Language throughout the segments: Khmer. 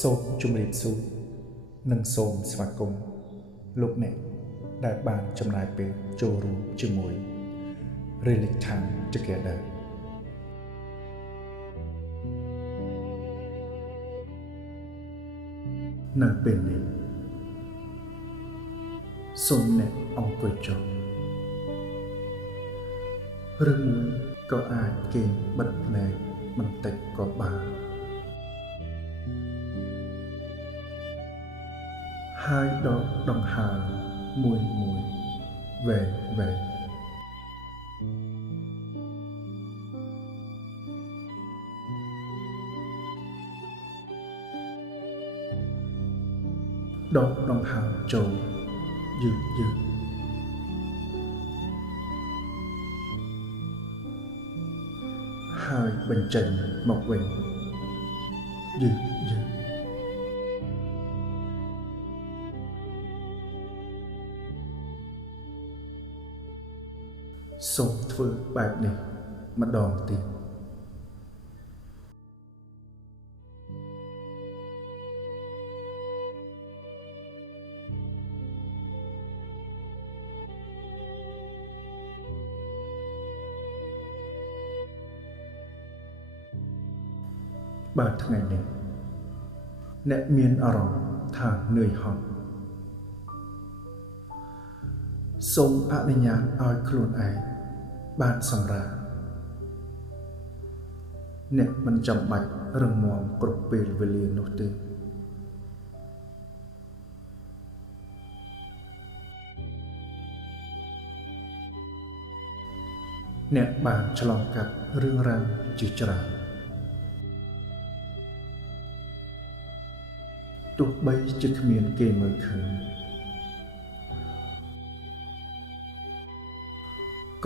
សូមជម្រាបសួរនិងសូមស្វាគមន៍លោកអ្នកដែលបានចំណាយពេលចូលរួមជាមួយ Relic Time Together នៅពេលនេះសូមអ្នកអង្គុយចុះឬមួយក៏អាចគេងបិទភ្នែកបន្តិចក៏បានហើយដកដង្ហើមមួយវែងដកដង្ហើមចូលយឺតហើយបញ្ចេញមកវិញយឺតសូមធ្វើបែបនេះម្ដងទៀតបើថ្ងៃនេះអ្នកមានអារម្មណ៍ថានឿយហត់សូមអនុញ្ញាតឲ្យខ្លួនឯងបានសម្រាកអ្នកមិនចាំបាច់រឹងមាំគ្រប់ពេលវេលានោះទេអ្នកបានឆ្លងកាត់រឿងរ៉ាវជាច្រើនទោះបីជាគ្មានគេមើលឃើញ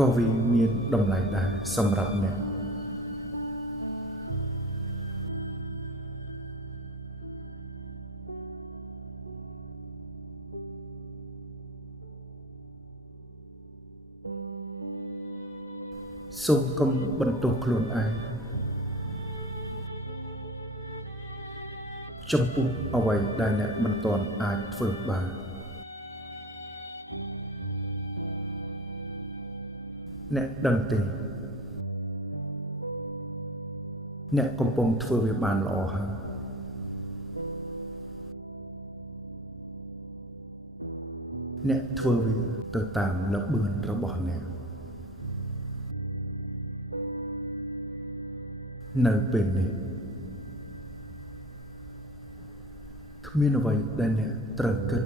ក៏វាមានតម្លៃដែរសម្រាប់អ្នកសូមកុំបន្ទោសខ្លួនឯងចំពោះអ្វីដែលអ្នកមិនទាន់អាចធ្វើបានអ្នកដឹងទេអ្នកកំពុងធ្វើវាបានល្អហើយអ្នកធ្វើវាទៅតាមល្បឿនរបស់អ្នកនៅពេលនេះគ្មានអ្វីដែលអ្នកត្រូវគិត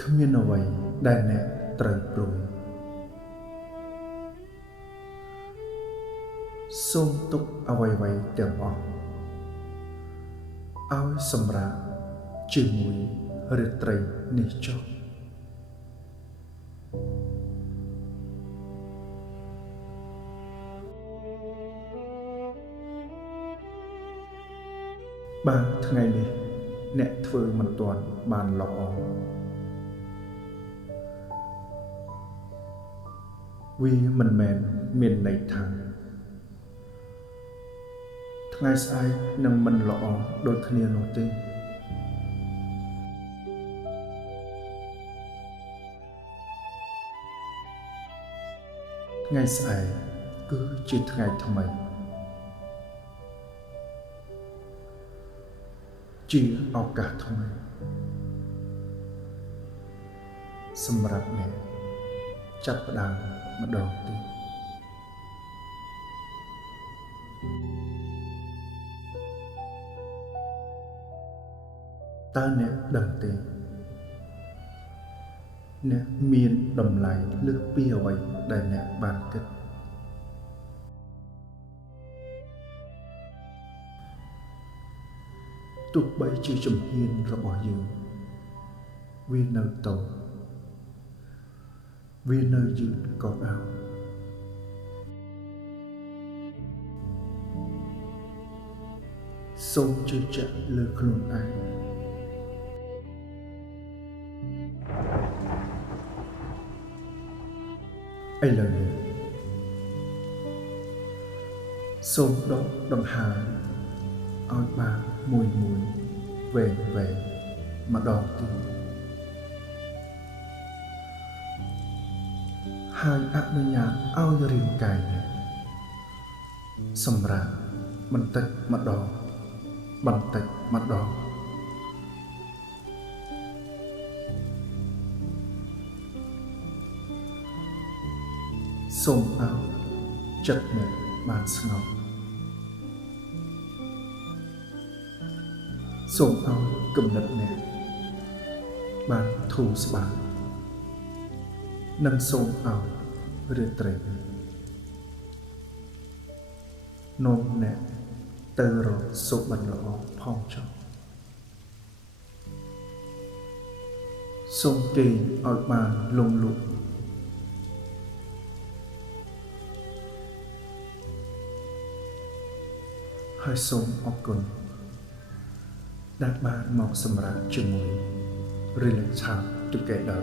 គ្មានអ្វីដែលអ្នកត្រូវព្រួយសូមទុកអ្វីៗទាំងអស់ឲ្យសម្រាប់ជាមួយរាត្រីនេះចុះបើថ្ងៃនេះអ្នកធ្វើមិនទាន់បានល្អវាមិនមែនមានន័យថាថ្ងៃស្អែកនឹងមិនល្អដូចគ្នានោះទេថ្ងៃស្អែកគឺជាថ្ងៃថ្មីជាឱកាសថ្មីសម្រាប់អ្នកចាប់ផ្ដើមម្ដងទៀតតើអ្នកដឹងទេអ្នកមានតម្លៃលើសពីអ្វីដែលអ្នកបានគិតទោះបីជាជំហានរបស់យើងវានៅតូចវានៅយឺតក៏ដោយសូមជឿជាក់លើខ្លួនឯងឥឡូវនេះសូមដកដង្ហើម ឲ្យបានមួយវែងម្ដងទៀតហើយអនុញ្ញាតឲ្យរាងកាយនេះសម្រាប់បន្តិចម្ដងសូមឲ្យចិត្តអ្នកបានស្ងប់សូមឲ្យគំនិតអ្នកបានធូរស្បើយនិងសូមឲ្យរាត្រីនេះនាំអ្នកទៅរកសុបិនល្អផងចុះសូមគេងឲ្យបានលងលក់ហើយសូមអរគុណដែលបានមកសម្រាប់ជាមួយ Relax Time Together